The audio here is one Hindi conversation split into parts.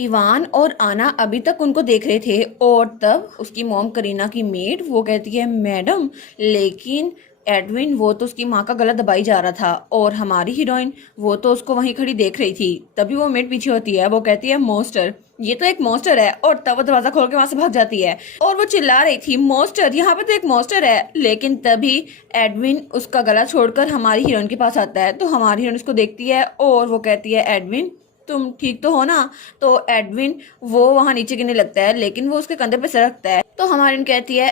इवान और आना अभी तक उनको देख रहे थे और तब उसकी मॉम करीना की मेड वो कहती है मैडम, लेकिन एडविन वो तो उसकी माँ का गला दबाई जा रहा था और हमारी हीरोइन वो तो उसको वहीं खड़ी देख रही थी। तभी वो मेड पीछे होती है, वो कहती है मॉन्स्टर, ये तो एक मॉन्स्टर है। और तब वो दरवाजा खोल के वहां से भाग जाती है और वो चिल्ला रही थी मॉन्स्टर, यहाँ पे तो एक मॉन्स्टर है। लेकिन तभी एडविन उसका गला छोड़कर हमारी हीरोइन के पास आता है। तो हमारी हीरोइन उसको देखती है और वो कहती है एडविन तुम ठीक तो हो ना। तो एडविन वो वहां नीचे गिरने लगता है लेकिन वो उसके कंधे पे सरकता है। तो हमारी कहती है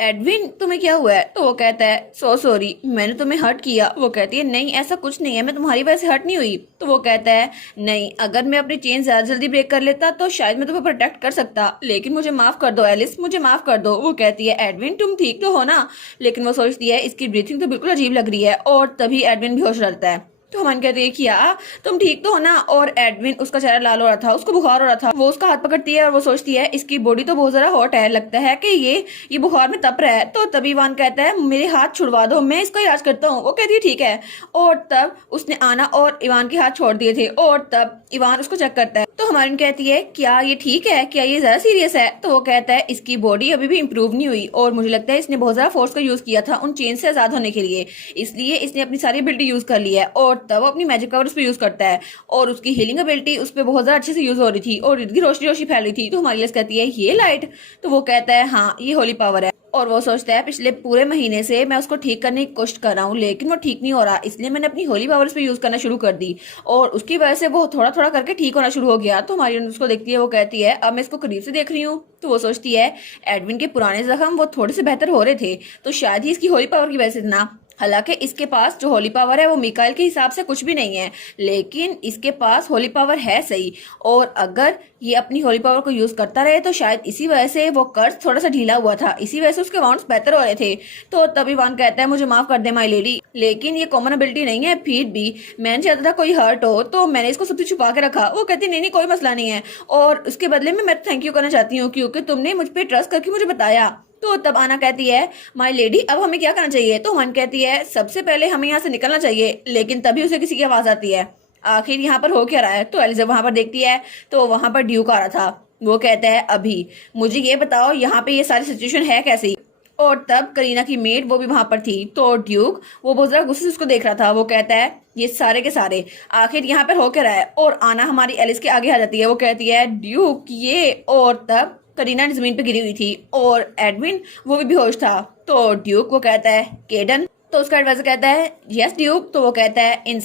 एडविन तुम्हें क्या हुआ है। तो वो कहता है सो सॉरी, मैंने तुम्हें हर्ट किया। वो कहती है नहीं ऐसा कुछ नहीं है, मैं तुम्हारी वजह से हर्ट नहीं हुई। तो वो कहता है नहीं, अगर मैं अपनी चेन ज्यादा जल्दी ब्रेक कर लेता तो शायद मैं तुम्हें प्रोटेक्ट कर सकता, लेकिन मुझे माफ कर दो एलिस, मुझे माफ कर दो। वो कहती है एडविन तुम ठीक तो हो ना। लेकिन वो सोचती है इसकी ब्रीथिंग तो बिल्कुल अजीब लग रही है और तभी एडविन बेहोश रहता है। तो हमान कहती है किया तुम ठीक तो हो ना। और एडविन उसका चेहरा लाल हो रहा था, उसको बुखार हो रहा था। वो उसका हाथ पकड़ती है और वो सोचती है इसकी बॉडी तो बहुत ज्यादा हॉट है, लगता है कि ये बुखार में तप रहा है। तो तभी इवान कहता है मेरे हाथ छुड़वा दो, मैं इसका इलाज करता हूँ। वो कहती है ठीक है। और तब उसने आना और इवान के हाथ छोड़ दिए थे और तब इवान उसको चेक करता है। तो हमारी कहती है क्या ये ठीक है, क्या ये ज्यादा सीरियस है। तो वो कहता है इसकी बॉडी अभी भी इम्प्रूव नहीं हुई और मुझे लगता है इसने बहुत ज्यादा फोर्स का यूज किया था उन चेन से आजाद होने के लिए, इसलिए इसने अपनी सारी एबिलिटी यूज कर ली है। और तब अपनी मैजिक पावर उस पर यूज करता है और उसकी हीलिंग एबिलिटी उस पर बहुत ज्यादा अच्छे से यूज हो रही थी और इतनी रोशनी रोशनी फैल रही थी। तो हमारी लिस्ट कहती है ये लाइट। तो वो कहता है हाँ ये होली पावर है। और वो सोचता है पिछले पूरे महीने से मैं उसको ठीक करने की कोशिश कर रहा हूँ लेकिन वो ठीक नहीं हो रहा, इसलिए मैंने अपनी होली पावर्स पे यूज करना शुरू कर दी और उसकी वजह से वो थोड़ा थोड़ा करके ठीक होना शुरू हो गया। तो हमारी उसको देखती है, वो कहती है अब मैं इसको करीब से देख रही हूँ। तो वो सोचती है एडविन के पुराने जख्म वो थोड़े से बेहतर हो रहे थे तो शायद ही इसकी होली पावर की वजह से ना। हालांकि इसके पास जो होली पावर है वो मिकाइल के हिसाब से कुछ भी नहीं है, लेकिन इसके पास होली पावर है सही। और अगर ये अपनी होली पावर को यूज करता रहे तो शायद इसी वजह से वो कर्ज थोड़ा सा ढीला हुआ था, इसी वजह से उसके वाउंड्स बेहतर हो रहे थे। तो तभी वान कहता है मुझे माफ कर दे माई लेडी, लेकिन ये कॉमन एबिलिटी नहीं है, फिर भी मैंने चाहता था कोई हर्ट हो तो मैंने इसको सबसे छुपा के रखा। वो कहती नहीं नहीं कोई मसला नहीं है और उसके बदले में मैं थैंक यू करना चाहती हूँ क्योंकि तुमने मुझ पर ट्रस्ट करके मुझे बताया। तो तब आना कहती है माय लेडी अब हमें क्या करना चाहिए। तो मन कहती है सबसे पहले हमें यहाँ से निकलना चाहिए। लेकिन तभी उसे किसी की आवाज आती है, आखिर यहाँ पर हो क्या रहा है। तो एलिजा वहां पर देखती है तो वहां पर ड्यूक आ रहा था। वो कहता है अभी मुझे ये बताओ यहाँ पे ये सारी सिचुएशन है कैसी। और तब करीना की मेड वो भी वहां पर थी। तो ड्यूक वो बहुत ज्यादा गुस्से से उसको देख रहा था। वो कहता है ये सारे के सारे आखिर यहाँ पर हो क्या रहा है। और आना हमारी एलिस के आगे आ जाती है, वो कहती है ड्यूक ये। और तब करीना जमीन पे गिरी हुई थी और एडविन वो भी बेहोश था। तो ड्यूक वो कहता है केडन। तो उसका एडवाइजर कहता है यस ड्यूक। तो वो कहता है इन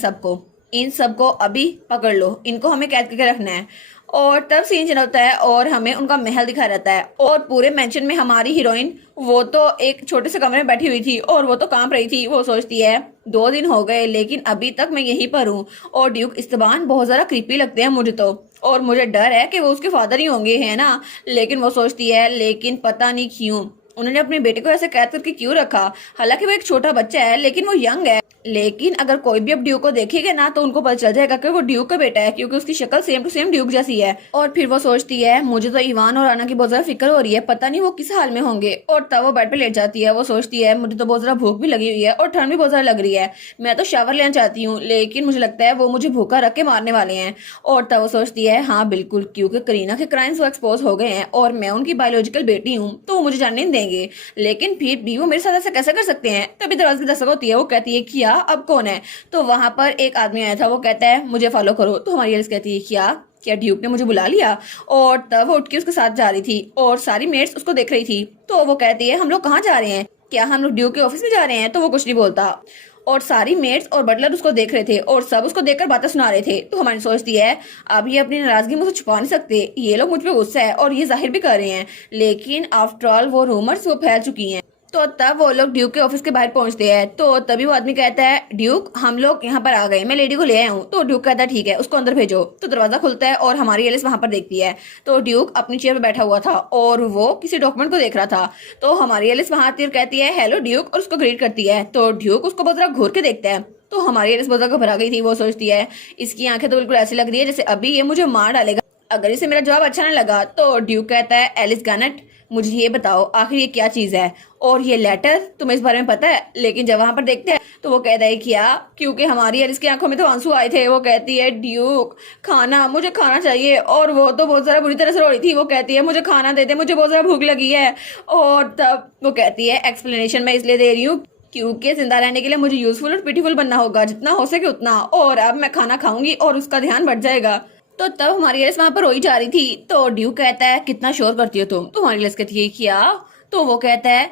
सबको अभी पकड़ लो, इनको हमें कैद करके रखना है। और तब सीन चल होता है और हमें उनका महल दिखा रहता है और पूरे मेंशन में हमारी हीरोइन वो तो एक छोटे से कमरे में बैठी हुई थी और वो तो कांप रही थी। वो सोचती है 2 दिन हो गए लेकिन अभी तक मैं यहीं पर हूँ और ड्यूक इस्तेबान बहुत ज्यादा क्रीपी लगते हैं मुझे तो, और मुझे डर है कि वो उसके फादर ही होंगे है ना। लेकिन वो सोचती है लेकिन पता नहीं क्यों उन्होंने अपने बेटे को ऐसे कैद करके क्यों रखा। हालांकि वो एक छोटा बच्चा है लेकिन वो यंग है, लेकिन अगर कोई भी अब ड्यूक को देखेगा ना तो उनको पता चल जाएगा कि वो ड्यूक का बेटा है क्योंकि उसकी शक्ल सेम टू सेम ड्यूक जैसी है। और फिर वो सोचती है मुझे तो इवान और आना की बहुत ज्यादा फिक्र हो रही है, पता नहीं वो किस हाल में होंगे। और तब वो बेड पे लेट जाती है। वो सोचती है मुझे तो बहुत ज्यादा भूख भी लगी हुई है और ठंड भी बहुत ज्यादा लग रही है, मैं तो शावर लेना चाहती हूँ लेकिन मुझे लगता है वो मुझे भूखा रख के मारने वाले हैं। और तब वो सोचती है हाँ बिल्कुल, क्योंकि करीना के क्राइम्स वो एक्सपोज हो गए हैं और मैं उनकी बायोलॉजिकल बेटी हूँ तो वो मुझे जानने नहीं देंगे, लेकिन फिर भी वो मेरे साथ ऐसा कैसे कर सकते हैं। तभी दरवाजे की दस्तक होती है। वो कहती है किया अब कौन है। तो वहां पर एक आदमी आया था, वो कहता है मुझे फॉलो करो। तो हमारी एलिस कहती है क्या ड्यूक ने मुझे बुला लिया। और तब वो उठ के उसके साथ जा रही थी और सारी मेट्स उसको देख रही थी। तो वो कहती है हम लोग कहाँ जा रहे हैं, क्या हम लोग ड्यूक के ऑफिस में जा रहे हैं। तो वो कुछ नहीं बोलता और सारी मेट्स और बटलर उसको देख रहे थे और सब उसको देखकर बातें सुना रहे थे। तो हमारी सोचती है अब ये अपनी नाराजगी मुझसे छुपा नहीं सकते, ये लोग मुझ पे गुस्सा है और ये जाहिर भी कर रहे हैं, लेकिन आफ्टर ऑल वो रूमर्स वो फैल चुकी हैं। तो तब वो लोग ड्यूक के ऑफिस के बाहर पहुंचते हैं। तो तभी वो आदमी कहता है ड्यूक हम लोग यहाँ पर आ गए, मैं लेडी को ले आया हूँ। तो ड्यूक कहता है ठीक है उसको अंदर भेजो। तो दरवाजा खुलता है और हमारी एलिस वहां पर देखती है। तो ड्यूक अपनी चेयर पर बैठा हुआ था और वो किसी डॉक्यूमेंट को देख रहा था। तो हमारी एलिस वहां आती है और कहती है हेलो ड्यूक और उसको ग्रीट करती है। तो ड्यूक उसको बहुत ज्यादा घूर के देखता है। तो हमारी एलिस बहुत ज्यादा घबरा गई थी। वो सोचती है इसकी आंखें तो बिल्कुल ऐसी लग रही है जैसे अभी ये मुझे मार डालेगा अगर इसे मेरा जवाब अच्छा नहीं लगा। तो ड्यूक कहता है एलिस गानेट मुझे ये बताओ आखिर ये क्या चीज है, और ये लेटर तुम्हें इस बारे में पता है? लेकिन जब वहां पर देखते हैं तो वो कहता है क्या, क्योंकि हमारी एलिस की आंखों में तो आंसू आए थे। वो कहती है ड्यूक खाना, मुझे खाना चाहिए। और वो तो बहुत ज्यादा बुरी तरह से रो रही थी। वो कहती है मुझे खाना दे दे, मुझे बहुत ज्यादा भूख लगी है। और तब वो कहती है एक्सप्लेनेशन मैं इसलिए दे रही हूँ क्योंकि जिंदा रहने के लिए मुझे यूजफुल और ब्यूटीफुल बनना होगा, जितना हो सके उतना। और अब मैं खाना खाऊंगी और उसका ध्यान बढ़ जाएगा। तो तब हमारी एलिस वहां पर रोई जा रही थी। तो ड्यूक कहता है कितना शोर करती हो तुम? तो हमारी एलिस कहती है क्या? तो वो कहता है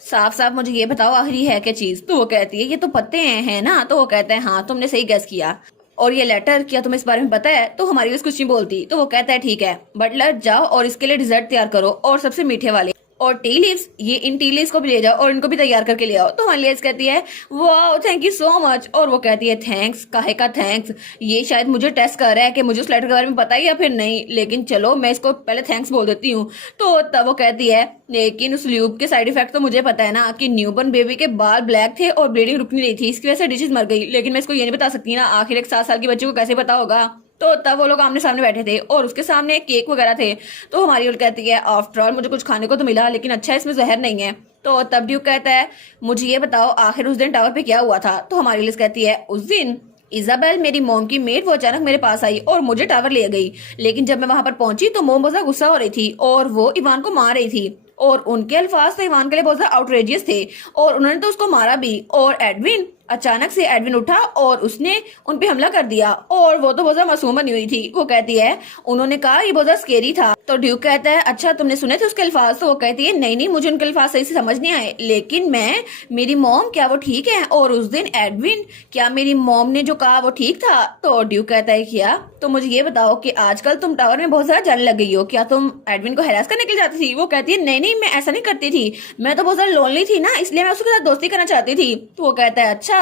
साफ साफ मुझे ये बताओ आखिर ये है क्या चीज? तो वो कहती है ये तो पत्ते हैं, है ना? तो वो कहता है हाँ तुमने सही गेस किया। और ये लेटर क्या तुम्हें इस बारे में पता है? तो हमारी एलिस कुछ नहीं बोलती। तो वो कहता है ठीक है बटलर जाओ और इसके लिए डिजर्ट तैयार करो, और सबसे मीठे वाले और टी लीव्स, ये इन टी लीव्स को भी ले जाओ और इनको भी तैयार करके ले आओ। तो हमारी लेस कहती है वाह थैंक यू सो मच। और वो कहती है थैंक्स काहे का थैंक्स, ये शायद मुझे टेस्ट कर रहा है कि मुझे उस लेटर के बारे में पता है या फिर नहीं, लेकिन चलो मैं इसको पहले थैंक्स बोल देती हूँ। तो तब वो कहती है लेकिन उस ल्यूब के साइड इफेक्ट तो मुझे पता है ना, कि न्यूबॉर्न बेबी के बाल ब्लैक थे और ब्लीडिंग रुक नहीं रही थी, इसकी वजह से डिजीज मर गई। लेकिन मैं इसको ये नहीं बता सकती ना, आखिर एक 7 साल की बच्ची को कैसे पता होगा? तो तब वो लोग आमने सामने बैठे थे और उसके सामने केक वगैरह थे। तो हमारी ओर कहती है आफ्टर ऑल मुझे कुछ खाने को तो मिला, लेकिन अच्छा इसमें जहर नहीं है। तो तब ड्यूक कहता है मुझे ये बताओ आखिर उस दिन टावर पे क्या हुआ था? तो हमारी लिस कहती है उस दिन इजाबेल मेरी मोम की मेड वो अचानक मेरे पास आई और मुझे टावर ले गई। लेकिन जब मैं वहां पर पहुंची तो मोम बहुत ज्यादा गुस्सा हो रही थी और वो इवान को मार रही थी, और उनके अल्फाज तो इवान के लिए बहुत ज्यादा आउटरेजियस थे और उन्होंने तो उसको मारा भी। और एडविन अचानक से एडविन उठा और उसने उन पे हमला कर दिया, और वो तो बहुत ज्यादा मासूम बनी हुई थी। वो कहती है उन्होंने कहा ये बहुत ज्यादा स्केरी था। तो ड्यूक कहता है अच्छा तुमने सुने थे उसके अल्फाज? तो वो कहती है नहीं नहीं मुझे उनके अल्फाज सही से समझ नहीं आए, लेकिन मैं मेरी मॉम क्या वो ठीक है? और उस दिन एडविन क्या मेरी मॉम ने जो कहा वो ठीक था? तो ड्यूक कहता है क्या? तो मुझे ये बताओ कि आजकल तुम टावर में बहुत ज्यादा जाने लग गई हो, क्या तुम एडविन को हैरास करने के लिए जाती थी? वो कहती है नहीं नहीं मैं ऐसा नहीं करती थी, मैं तो बहुत ज्यादा लोनली थी ना, इसलिए मैं उसके साथ दोस्ती करना चाहती थी। तो वो कहता है अच्छा।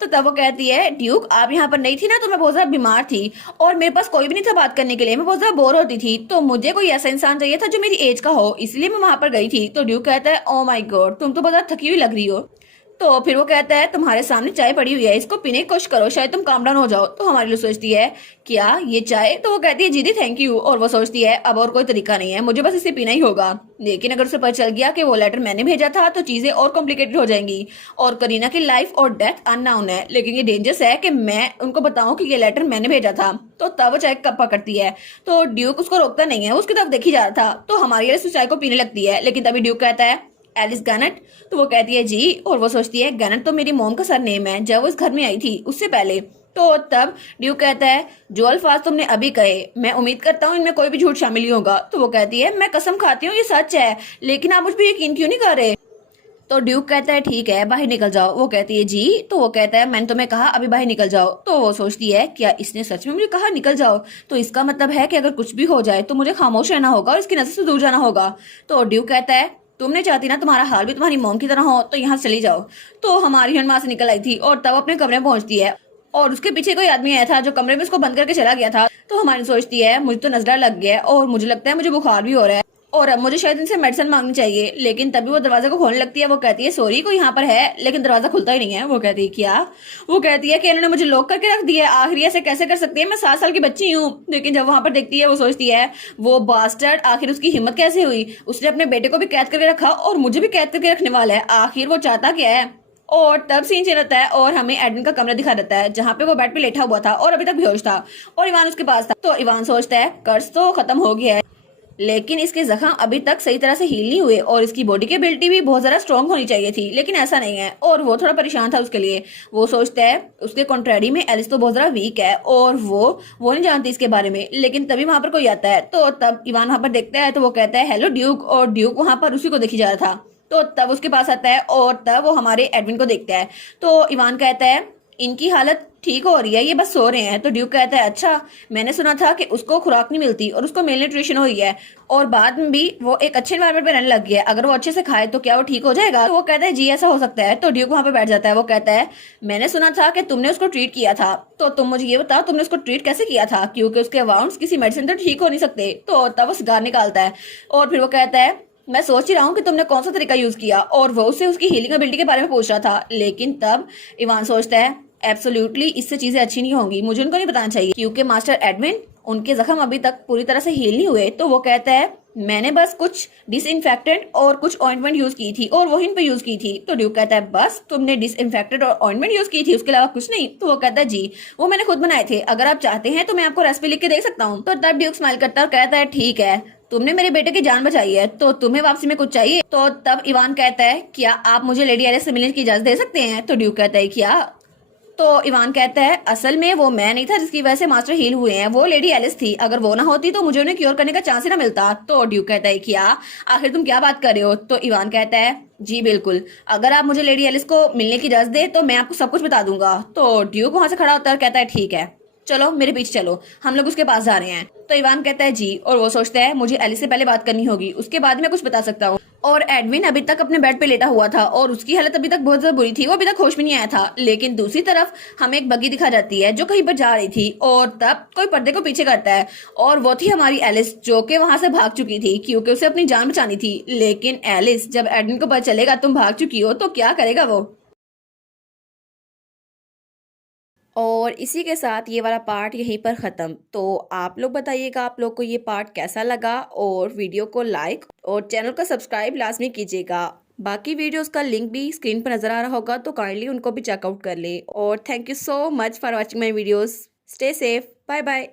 तो तब वो कहती है ड्यूक आप यहाँ पर नहीं थी ना, तो मैं बहुत ज्यादा बीमार थी और मेरे पास कोई भी नहीं था बात करने के लिए, मैं बहुत ज्यादा बोर होती थी, तो मुझे कोई ऐसा इंसान चाहिए था जो मेरी एज का हो, इसलिए मैं वहां पर गई थी। तो ड्यूक कहता है ओ माय गॉड तुम तो बहुत ज्यादा थकी हुई लग रही हो। तो फिर वो कहता है तुम्हारे सामने चाय पड़ी हुई है, इसको पीने की कोशिश करो, शायद तुम काम डाउन हो जाओ। तो हमारी लोग सोचती है क्या ये चाय? तो वो कहती है जी थैंक यू। और वो सोचती है अब और कोई तरीका नहीं है, मुझे बस इसे पीना ही होगा। लेकिन अगर उसे पता चल गया कि वो लेटर मैंने भेजा था तो चीजें और कॉम्प्लिकेटेड हो जाएंगी, और करीना की लाइफ और डेथ अननोन है। लेकिन ये डेंजरस है कि मैं उनको बताऊं कि ये लेटर मैंने भेजा था। तो तब वो चाय कप पकड़ती है, तो ड्यूक उसको रोकता नहीं है, उसकी तरफ देखी जा रहा था। तो हमारी चाय को पीने लगती है, लेकिन तभी ड्यूक कहता है एलिस गैनेट? तो वो कहती है जी। और वो सोचती है गैनेट तो मेरी मॉम का सरनेम है जब वो इस घर में आई थी उससे पहले। तो तब ड्यूक कहता है जो अल्फाज तुमने अभी कहे मैं उम्मीद करता हूँ इनमें कोई भी झूठ शामिल नहीं होगा। तो वो कहती है मैं कसम खाती हूँ ये सच है, लेकिन आप मुझ पर यकीन क्यों नहीं कर रहे? तो ड्यूक कहता है ठीक है बाहर निकल जाओ। वो कहती है जी। तो वो कहता है मैंने तुम्हें कहा अभी बाहर निकल जाओ। तो वो सोचती है क्या इसने सच में मुझे कहा निकल जाओ? तो इसका मतलब है कि अगर कुछ भी हो जाए तो मुझे खामोश रहना होगा और इसकी नजर से दूर जाना होगा। तो ड्यूक कहता है तुमने चाहती ना तुम्हारा हाल भी तुम्हारी मॉम की तरह हो, तो यहाँ चली जाओ। तो हमारी वहां से निकल आई थी और तब अपने कमरे में पहुंचती है, और उसके पीछे कोई आदमी आया था जो कमरे में उसको बंद करके चला गया था। तो हमारी सोचती है मुझे तो नजरा लग गया और मुझे लगता है मुझे बुखार भी हो रहा है और अब मुझे शायद इनसे मेडिसिन मांगनी चाहिए। लेकिन तभी वो दरवाजा को खोलने लगती है। वो कहती है सॉरी कोई यहाँ पर है, लेकिन दरवाजा खुलता ही नहीं है। वो कहती है क्या? वो कहती है कि इन्होंने मुझे लॉक करके रख दिया, आखिर ऐसे कैसे कर सकती है, मैं 7 साल की बच्ची हूँ। लेकिन जब वहां पर देखती है वो सोचती है वो बास्टर्ड आखिर उसकी हिम्मत कैसे हुई, उसने अपने बेटे को भी कैद करके रखा और मुझे भी कैद करके रखने वाला है, आखिर वो चाहता क्या है? और तब सीन चेंज होता है और हमें एडमिन का कमरा दिखा देता है जहाँ पे वो बेड पे लेटा हुआ था और अभी तक बेहोश था और इवान उसके पास था। तो इवान सोचता है कर्ज तो खत्म हो गया है, लेकिन इसके जख्म अभी तक सही तरह से हील नहीं हुए और इसकी बॉडी की एबिलिटी भी बहुत ज्यादा स्ट्रांग होनी चाहिए थी, लेकिन ऐसा नहीं है और वो थोड़ा परेशान था उसके लिए। वो सोचता है उसके कॉन्ट्रेरी में एलिस तो बहुत ज्यादा वीक है और वो नहीं जानती इसके बारे में। लेकिन तभी वहां पर कोई आता है, तो तब इवान वहां पर देखता है तो वो कहता है हेलो ड्यूक, और ड्यूक वहां पर उसी को देखी जा रहा था। तो तब उसके पास आता है और तब वो हमारे एडविन को देखता है। तो इवान कहता है इनकी हालत ठीक हो रही है, ये बस सो रहे हैं। तो ड्यूक कहता है अच्छा मैंने सुना था कि उसको खुराक नहीं मिलती और उसको मेल न्यूट्रिशन हो रही है और बाद में भी वो एक अच्छे एनवायरमेंट में रहने लग गया है, अगर वो अच्छे से खाए तो क्या वो ठीक हो जाएगा? तो वो कहता है जी ऐसा हो सकता है। तो ड्यूक वहां पे बैठ जाता है। वो कहता है मैंने सुना था कि तुमने उसको ट्रीट किया था, तो तुम मुझे ये बताओ तुमने उसको ट्रीट कैसे किया था, क्योंकि उसके वाउंड्स किसी मेडिसिन तो ठीक हो नहीं सकते। तो तब वो सिगार निकालता है और फिर वो कहता है मैं सोच ही रहा हूँ कि तुमने कौन सा तरीका यूज किया, और वो उससे उसकी हीलिंग एबिलिटी के बारे में पूछ रहा था। लेकिन तब इवान सोचता है एब्सोल्युटली इससे चीजें अच्छी नहीं होंगी, मुझे उनको नहीं बताना चाहिए क्योंकि मास्टर एडमिन उनके जख्म अभी तक पूरी तरह से हील नहीं हुए। तो वो कहता है मैंने बस कुछ डिसइंफेक्टेंट और कुछ ऑइंटमेंट यूज की थी और वो इन पे यूज की थी। तो ड्यूक कहता है बस तुमने डिसइंफेक्टेंट और ऑइंटमेंट यूज की थी, उसके अलावा कुछ नहीं? तो वो कहता है जी, वो मैंने खुद बनाए थे, अगर आप चाहते हैं तो मैं आपको रेसिपी लिख के दे सकता हूँ। तो तब ड्यूक स्माइल करता है और कहता है ठीक है, तुमने मेरे बेटे की जान बचाई है तो तुम्हें वापसी में कुछ चाहिए? तो तब इवान कहता है क्या आप मुझे लेडी एलिस से मिलने की इजाजत दे सकते हैं? तो ड्यूक कहता है क्या? तो इवान कहता है असल में वो मैं नहीं था जिसकी वजह से मास्टर हील हुए हैं, वो लेडी एलिस थी, अगर वो ना होती तो मुझे उन्हें क्योर करने का चांस ही ना मिलता। तो ड्यूक कहता है क्या? आखिर तुम क्या बात कर रहे हो? तो इवान कहता है जी बिल्कुल, अगर आप मुझे लेडी एलिस को मिलने की इजाजत दे तो मैं आपको सब कुछ बता दूंगा। तो ड्यूक वहां से खड़ा होता है और कहता है ठीक है, चलो मेरे पीछे चलो, हम लोग उसके पास जा रहे हैं। तो इवान कहता है जी, और वो सोचता है मुझे एलिस से पहले बात करनी होगी, उसके बाद मैं कुछ बता सकता हूँ। और एडविन अभी तक अपने बेड पे लेटा हुआ था और उसकी हालत अभी तक बहुत ज्यादा बुरी थी, वो अभी तक होश में नहीं आया था। लेकिन दूसरी तरफ हमें एक बग्गी दिखा जाती है जो कहीं पर जा रही थी और तब कोई पर्दे को पीछे करता है और वो थी हमारी एलिस, जो कि वहां से भाग चुकी थी क्योंकि उसे अपनी जान बचानी थी। लेकिन एलिस, जब एडविन को पता चलेगा तुम भाग चुकी हो तो क्या करेगा वो? और इसी के साथ ये वाला पार्ट यहीं पर ख़त्म। तो आप लोग बताइएगा आप लोग को ये पार्ट कैसा लगा, और वीडियो को लाइक और चैनल को सब्सक्राइब लाजमी कीजिएगा। बाकी वीडियोस का लिंक भी स्क्रीन पर नज़र आ रहा होगा तो काइंडली उनको भी चेकआउट कर ले। और thank you so much for watching my videos. Stay safe, bye bye.